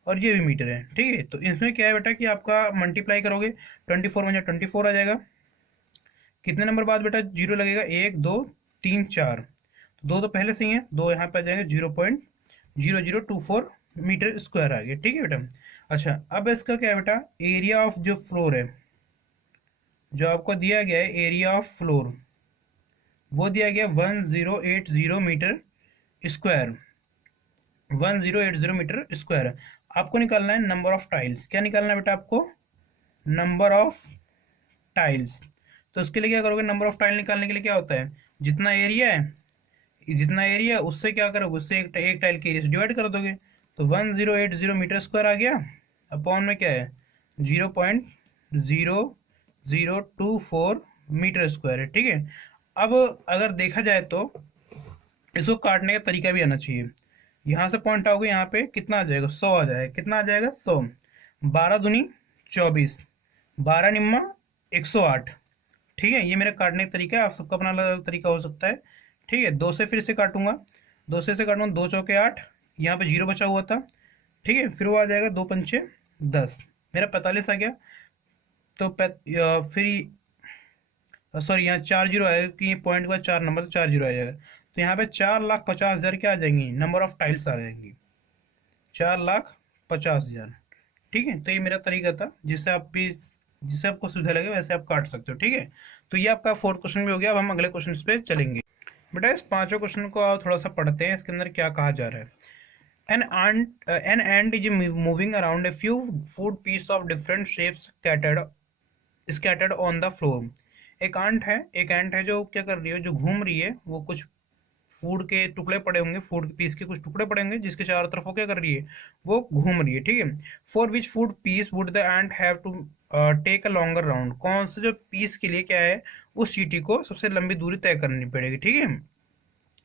और ये भी मीटर है, ठीक है। तो इसमें क्या है बेटा कि आपका मल्टीप्लाई करोगे 24 में 24 आ जाएगा। कितने नंबर बाद बेटा जीरो लगेगा, 1 2 3 4, तो दो तो पहले से ही है, दो यहाँ पे आ जाएंगे, 0.0024 मीटर स्क्वायर आ गया, ठीक है बेटा। अच्छा, अब इसका क्या है बेटा, एरिया ऑफ जो फ्लोर है, जो आपको दिया गया है एरिया ऑफ फ्लोर, वो दिया गया 1080 मीटर स्क्वायर, 1080 मीटर स्क्वायर। आपको निकालना है नंबर ऑफ टाइल्स। क्या निकालना है बेटा आपको, नंबर ऑफ टाइल्स। तो उसके लिए क्या करोगे, नंबर ऑफ टाइल निकालने के लिए क्या होता है, जितना एरिया है, जितना एरिया उससे क्या करोगे, उससे एक टाइल के एरिया से डिवाइड कर दोगे। तो 1080 मीटर स्क्वायर आ गया, अपॉन में क्या है 0.0024 मीटर स्क्वायर है, ठीक है। अब अगर देखा जाए तो इसको काटने का तरीका भी आना चाहिए। यहाँ से पॉइंट आओगे, यहाँ पे कितना आ जाएगा, 100 आ जाएगा। कितना आ जाएगा, 100। 12 दूनी 24, 12 निम्मा 108, ठीक है। ये मेरा काटने का तरीका है, आप सबका अपना अलग अलग तरीका हो सकता है, ठीक है। दो से फिर से काटूंगा, दो से काटूंगा, 2 चौके 8, यहाँ पे जीरो बचा हुआ था, ठीक है। फिर वो आ जाएगा 2 पंचे 10, मेरा 45 आ गया। तो फिर सॉरी यहाँ 4 जीरो आएगा, कि पॉइंट के बाद 4 नंबर, तो 4 जीरो आ जाएगा। तो यहाँ पे 4,50,000 क्या आ जाएंगी, नंबर ऑफ टाइल्स आ जाएंगी, 4,50,000, ठीक है। तो ये मेरा तरीका था, जिससे आपको सुविधा लगे वैसे आप काट सकते हो, ठीक है। तो ये आपका फोर्थ क्वेश्चन भी हो गया। अब हम अगले क्वेश्चन पे चलेंगे। बेटा इस पांचों क्वेश्चन को आप थोड़ा सा पढ़ते हैं, इसके अंदर क्या कहा जा रहा है। an ant is moving around a few food pieces of different shapes scattered on the floor। एक एंट है जो क्या कर रही है, जो घूम रही है, वो कुछ फूड के टुकड़े पड़े होंगे, फूड पीस के कुछ टुकड़े पड़े होंगे, जिसके चारों तरफ वो क्या कर रही है, वो घूम रही है, ठीक है। For which food piece would the ant have to take a longer round. कौन से जो पीस के लिए क्या है, उस चीटी को सबसे लंबी दूरी तय करनी पड़ेगी, ठीक है।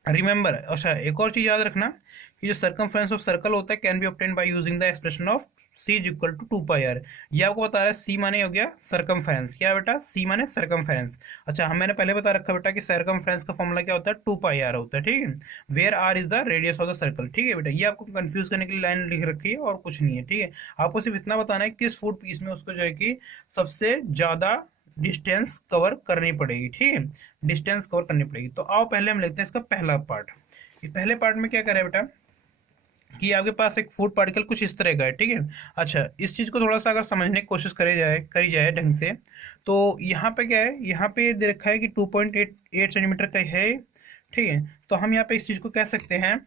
रिमेंबर, अच्छा एक और चीज याद रखना कि जो सर्कमफ्रेंस ऑफ सर्कल होता है can be obtain by using the expression of C is equal to 2 pi R. ये आपको बता रहा है, सी माने हो गया सर्कमफ्रेंस, क्या बेटा, सी माने सर्कमफ्रेंस। अच्छा, हम मैंने पहले बता रखा बेटा कि सर्कमफ्रेंस का फॉर्मूला क्या होता है, 2 पाई आर होता है, ठीक है। Where are is the radius of the circle, ठीक है बेटा। ये आपको कंफ्यूज करने के लिए लाइन लिख रखी है और कुछ नहीं है, ठीक है। आपको सिर्फ इतना बताना है किस फूड पीस में उसको जो है कि सबसे ज्यादा डिस्टेंस कवर करनी पड़ेगी, ठीक है, डिस्टेंस कवर करनी पड़ेगी। तो आओ पहले हम लेते हैं इसका पहला पार्ट। ये पहले पार्ट में क्या करें बेटा कि आपके पास एक फूड पार्टिकल कुछ इस तरह का है, ठीक है। अच्छा, इस चीज को थोड़ा सा अगर समझने की कोशिश करी जाए ढंग से, तो यहाँ पे क्या है, यहाँ पे दे रखा है कि 2.88 सेंटीमीटर का है, ठीक है। तो हम यहाँ पे इस चीज को कह सकते हैं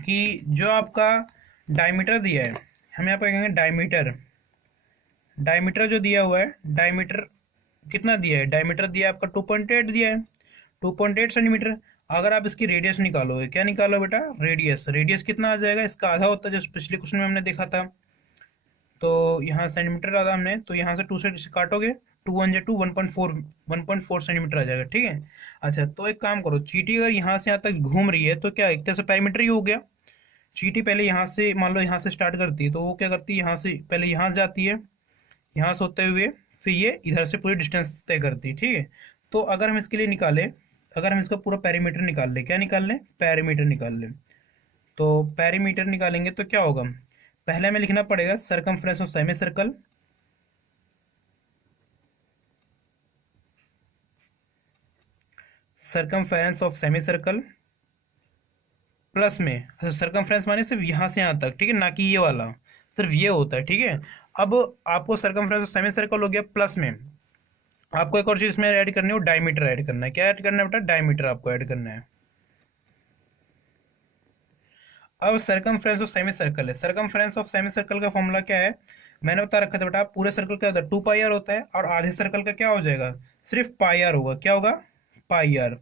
कि जो आपका डायमीटर दिया है, हम यहाँ पे कहेंगे डायमीटर। डायमीटर जो दिया हुआ है, डायमीटर कितना दिया है, डायमीटर दिया है आपका 2.8 दिया है, 2.8 सेंटीमीटर। अगर आप इसकी रेडियस निकालोगे, क्या निकालो बेटा, रेडियस। रेडियस कितना आ जाएगा, इसका आधा होता है, जैसे पिछले क्वेश्चन में हमने देखा था। तो यहाँ सेंटीमीटर आधा हमने, तो यहाँ से 2 से काटोगे, 2 1 1.4 सेंटीमीटर आ जाएगा, ठीक है। अच्छा, तो एक काम करो, चीटी अगर यहाँ से यहाँ तक घूम रही है तो क्या एक तरह से पेरीमीटर ही हो गया। चीटी पहले यहाँ से, मान लो यहाँ से स्टार्ट करती है, तो वो क्या करती है, यहाँ से पहले यहाँ से जाती है, यहाँ से होते हुए फिर ये इधर से पूरी डिस्टेंस तय करती है, ठीक है। तो अगर हम इसके लिए निकालें, अगर हम इसका पूरा पेरीमीटर निकाल लें, क्या निकाल लें, पेरीमीटर निकाल लें, तो पेरीमीटर निकालेंगे तो क्या होगा, पहले हमें लिखना पड़ेगा circumference of semi circle, circumference of semi circle plus में सरकमफ्रेंस माने सिर्फ यहाँ से यहाँ तक, ठीक है, ना कि ये वाला, सिर्फ ये होता है, ठीक है। अब आपको सरकमफ्रेंस ऑफ सेमी सर्कल हो गया प्लस में, आपको एक और चीज इसमें ऐड करनी है, वो डायमीटर ऐड करना है। क्या ऐड करना है बेटा? डायमीटर आपको ऐड करना है। अब सरकमफ्रेंस ऑफ सेमी सर्कल है, सरकमफ्रेंस ऑफ सेमी सर्कल का फॉर्मूला क्या है? मैंने बता रखा था बेटा, पूरे सर्कल का होता है 2 पाई आर होता है, और आधे सर्कल का क्या हो जाएगा? सिर्फ पाई आर होगा। क्या होगा? पाई आर।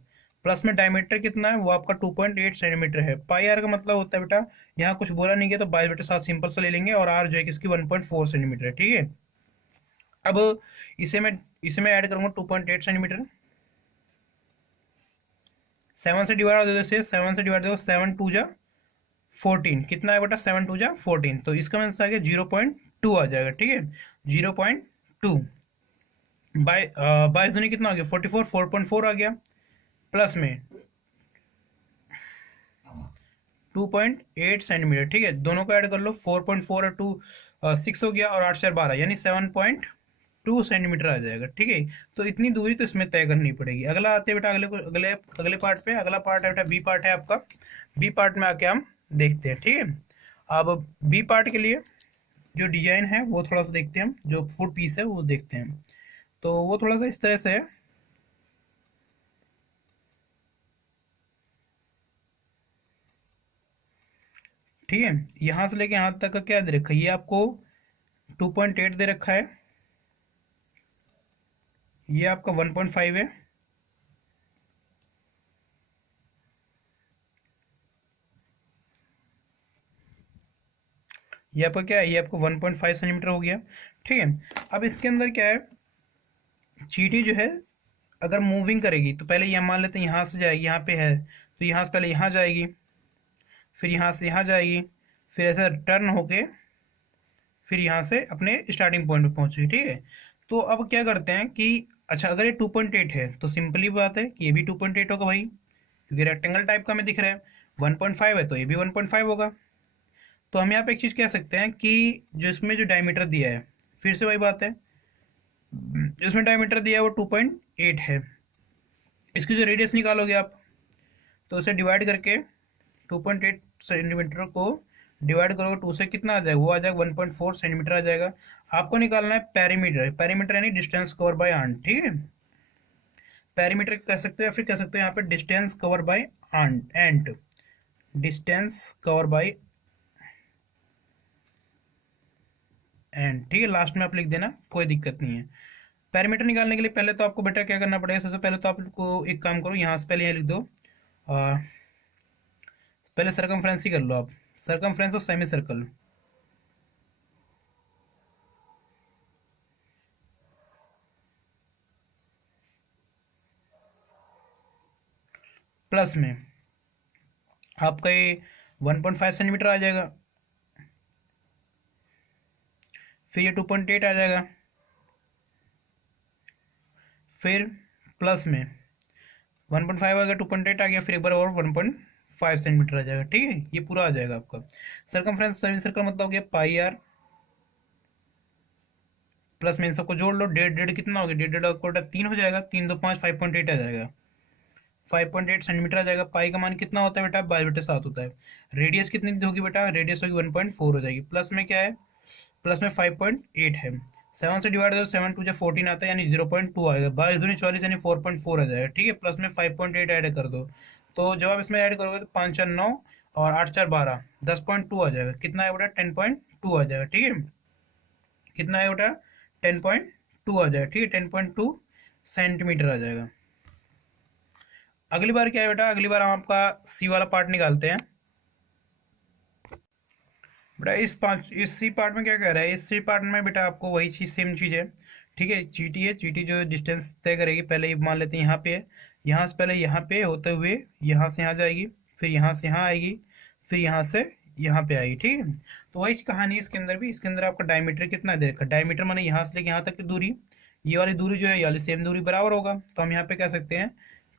प्लस में डायमीटर कितना है? वो आपका 2.8 सेंटीमीटर है। पाई आर का मतलब होता है बेटा, यहाँ कुछ बोला नहीं गया तो 22/7 सिंपल से ले लेंगे, और आर जो है किसकी 1.4 सेंटीमीटर है, ठीक है। अब इसे मैं ऐड करूंगा 2.8 सेंटीमीटर, 7 से डिवाइड दे दो, इसे 7 से डिवाइड दो, 7 2 जा 14, कितना है बेटा? 7 2 जा 14, तो इसका आंसर आ गया 0.2 आ जाएगा, ठीक है। 0.2 बाई 22 दूनी कितना हो गया? 44, 4.4 आ गया, प्लस में 2.8 सेंटीमीटर, ठीक है। दोनों को ऐड कर लो, 4.4 और 2 6 हो गया, और 8 4 12 यानी 7.2 सेंटीमीटर आ जाएगा, ठीक है। तो इतनी दूरी तो इसमें तय करनी पड़ेगी। अगला आते हैं बेटा अगले पार्ट पे। अगला पार्ट है बेटा बी पार्ट है आपका। बी पार्ट में आके हम देखते हैं, ठीक है। अब बी पार्ट के लिए जो डिजाइन है वो थोड़ा सा देखते हैं हम, जो फुट पीस है वो देखते हैं। तो वो थोड़ा सा इस तरह से है, ठीक है। यहां से लेके यहां तक का क्या दे रखा है? ये आपको 2.8 दे रखा है, ये आपका 1.5 है, ये आपका क्या है? ये आपको 1.5 सेंटीमीटर हो गया, ठीक है। अब इसके अंदर क्या है? चीटी जो है अगर मूविंग करेगी तो पहले ये मान लेते हैं यहाँ से जाएगी, यहाँ पे है तो यहाँ से पहले यहाँ जाएगी, फिर यहाँ से यहाँ जाएगी, फिर ऐसे टर्न होके फिर यहाँ से अपने स्टार्टिंग पॉइंट पे पहुंचेगी, ठीक है। तो अब क्या करते हैं कि अच्छा, अगर ये 2.8 है तो सिंपली बात है कि ये भी 2.8 होगा भाई, क्योंकि रेक्टेंगल टाइप का हमें दिख रहा है। 1.5 है तो ये भी 1.5 होगा। तो हम यहाँ पे एक चीज कह सकते हैं कि जो इसमें जो डायमीटर दिया है, फिर से वही बात है, इसमें डायमीटर दिया है वो 2.8 है। इसकी जो रेडियस निकालोगे आप, तो उसे डिवाइड करके 2.8 सेंटीमीटर को डिवाइड करोगे 2 से, कितना आ जाएगा? वो आ जाएगा 1.4 सेंटीमीटर आ जाएगा। आपको निकालना है पेरीमीटर, पेरीमीटर यानी डिस्टेंस कवर बाय आर्म, ठीक है। पेरीमीटर कह सकते हो, या फिर कह सकते हो यहाँ पे distance cover by ant, distance cover by and, ठीक है। लास्ट में आप लिख देना, कोई दिक्कत नहीं है। पैरामीटर निकालने के लिए पहले तो आपको बेटा क्या करना पड़ेगा? सबसे पहले तो आपको एक काम करो, यहाँ से पहले यहाँ लिख दो, पहले सरकमफ्रेंस ही कर लो आप, circumference of semi circle, plus में आपका ये 1.5 सेंटीमीटर आ जाएगा, फिर ये 2.8 आ जाएगा, फिर प्लस में 1.5 आ गया, 2.8 आ गया, फिर एक बार और 1.5 सेंटीमीटर आ जाएगा, ठीक है। ये पूरा आ जाएगा आपका सरकमफ्रेंस सेमी सर्कल, मतलब हो गया पाई आर, प्लस में इन सबको जोड़ लो, डेढ़ डेढ़ कितना हो गया? डेढ़ डेढ़ आपको 3 हो जाएगा, 3 2 5, 5.8 आ जाएगा, 5.8 सेंटीमीटर आ जाएगा। पाई का मान कितना होता है बेटा? 22/7 होता है। रेडियस कितनी होगी बेटा? रेडियस होगी 1.4 हो जाएगी, प्लस में क्या है? प्लस में 5.8 है, 7 से डिवाइड करो, 7 2 14 आता है, यानी 0.2 आएगा, 22 दूनी 44 यानी 4.4 आ जाएगा, ठीक है। प्लस में 5.8 ऐड कर दो, तो जब आप इसमें ऐड करोगे तो 5 4 9 और 8 4 12, 10.2 आ जाएगा। कितना है बेटा? 10.2 आ जाएगा, ठीक है। कितना है बेटा? 10.2 आ जाएगा, ठीक है, 10.2 सेंटीमीटर आ जाएगा। अगली बार क्या है बेटा? अगली बार हम आपका सी वाला पार्ट निकालते हैं बेटा। इस सी पार्ट में क्या कह रहा है? इस सी पार्ट में बेटा आपको वही चीज, सेम चीज है, ठीक है। चीटी है, चीटी जो डिस्टेंस तय करेगी, पहले ये मान लेते हैं यहाँ पे है, यहाँ से पहले यहाँ पे होते हुए यहाँ से यहाँ जाएगी, फिर यहाँ से यहाँ आएगी, फिर यहाँ से यहाँ पे आएगी, ठीक है। तो वही कहानी है इसके अंदर भी। इसके अंदर आपका डायमीटर कितना दे रखा है? डायमीटर माने यहाँ से लेके यहाँ तक की दूरी, ये वाली दूरी जो है ये वाली सेम दूरी बराबर होगा, तो हम यहाँ पे कह सकते हैं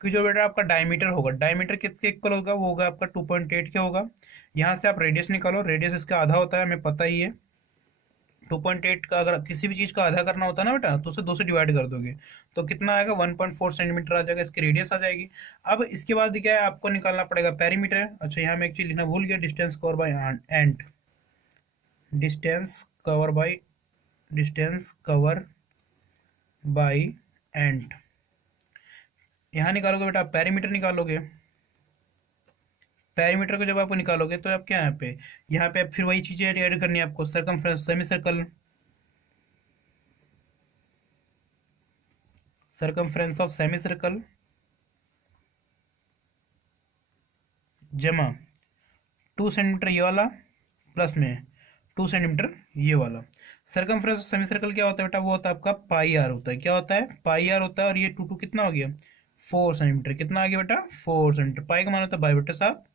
कि जो बेटा आपका डायमीटर होगा, डायमीटर किसके इक्वल होगा? वो होगा आपका 2.8 के होगा। यहाँ से आप रेडियस निकालो, रेडियस इसका आधा होता है, हमें पता ही है, 2.8 का अगर किसी भी चीज़ का आधा करना होता है ना बेटा, तो उसे 2 से डिवाइड कर दोगे तो कितना आएगा, 1.4 सेंटीमीटर आ जाएगा, इसकी रेडियस आ जाएगी। अब इसके बाद क्या है, आपको निकालना पड़ेगा पेरीमीटर। अच्छा, यहाँ मैं एक चीज़ लिखना भूल गया, distance cover by and, distance cover by, distance cover by and. यहाँ निकालोगे बेटा, पेरीमीटर निकालोगे। पेरीमीटर को जब आप निकालोगे तो आप क्या यहाँ पे आप फिर वही चीजें ऐड करनी है आपको, circumference, semi circle, circumference of semi circle जमा 2 सेंटीमीटर ये वाला, प्लस में 2 सेंटीमीटर ये वाला। सर्कमफ्रेंस ऑफ सेमी सर्कल क्या होता है बेटा, वो होता है आपका पाई आर होता है। क्या होता है, पाई आर होता है। और ये 2 कितना हो गया, 4 सेंटीमीटर। कितना आ गया बेटा, 4 सेंटीमीटर। पाई का मान होता है बाई बटे 7।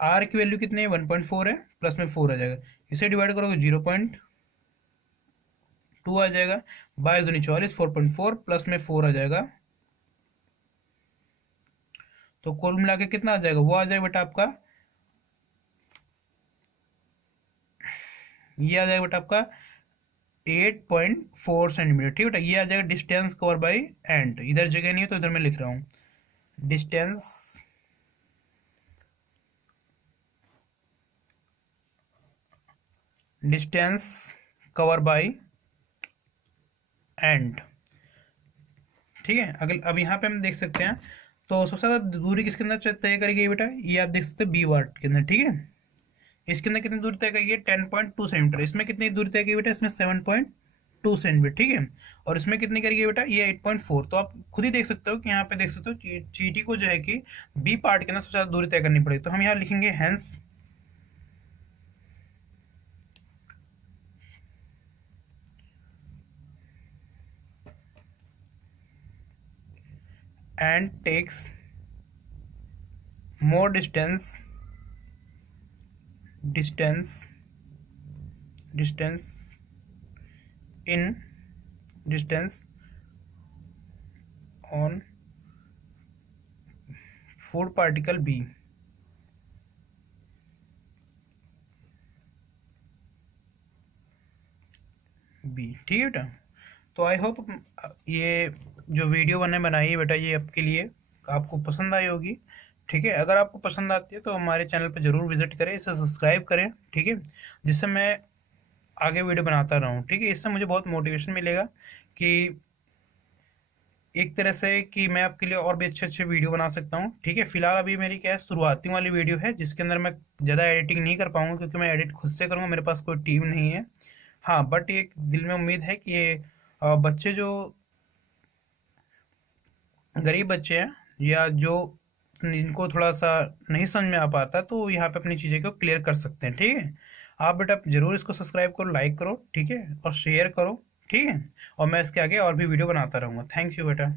आर की वैल्यू कितनी है, 1.4 है, प्लस में 4 आ जाएगा। इसे डिवाइड करोगे 0.2 आ जाएगा। 22×4 4.4, प्लस में 4 आ जाएगा। तो कुल मिला के कितना आ जाएगा, वो आ जाएगा बेटा आपका, ये आ जाएगा बेटा आपका 8.4 सेंटीमीटर। ठीक है बेटा, ये आ जाएगा डिस्टेंस कवर बाई एंड। इधर जगह नहीं है तो इधर मैं लिख रहा हूँ, distance distance cover by and. ठीक है, अगले अब यहाँ पे हम देख सकते हैं, तो सबसे ज़्यादा दूरी किसके अंदर तय करी गई बेटा, ये आप देख सकते हैं बी वाट के अंदर। ठीक है, इसके अंदर कितनी दूरी तय करी है, 10.2 सेंटीमीटर। इसमें कितनी दूरी तय की बेटा, इसमें 7.2 सेंटीमीटर। ठीक है, और इसमें कितनी करी गई बेटा, ये 8.4। तो आप खुद ही देख सकते हो कि यहाँ पे देख सकते हो चीटी को जो है कि बी पार्ट के अंदर सबसे ज़्यादा दूरी तय करनी पड़ेगी। तो हम यहाँ लिखेंगे hence and takes more distance in distance on food particle B। ठीक है बेटा, तो आई होप ये जो वीडियो मैंने बनाई है बेटा, ये आपके लिए आपको पसंद आई होगी। ठीक है, अगर आपको पसंद आती है तो हमारे चैनल पर ज़रूर विजिट करें, इसे सब्सक्राइब करें। ठीक है, जिससे मैं आगे वीडियो बनाता रहूँ। ठीक है, इससे मुझे बहुत मोटिवेशन मिलेगा कि एक तरह से कि मैं आपके लिए और भी अच्छे अच्छे वीडियो बना सकता हूँ। ठीक है, फिलहाल अभी मेरी क्या है, शुरुआती वाली वीडियो है, जिसके अंदर मैं ज़्यादा एडिटिंग नहीं कर पाऊंगा, क्योंकि मैं एडिट खुद से करूँगा, मेरे पास कोई टीम नहीं है। हाँ, बट एक दिल में उम्मीद है कि ये बच्चे जो गरीब बच्चे हैं, या जो जिनको थोड़ा सा नहीं समझ में आ पाता, तो यहाँ पे अपनी चीज़ें को क्लियर कर सकते हैं। ठीक है, आप बेटा जरूर इसको सब्सक्राइब करो, लाइक करो। ठीक है, और शेयर करो। ठीक है, और मैं इसके आगे और भी वीडियो बनाता रहूँगा। थैंक यू बेटा।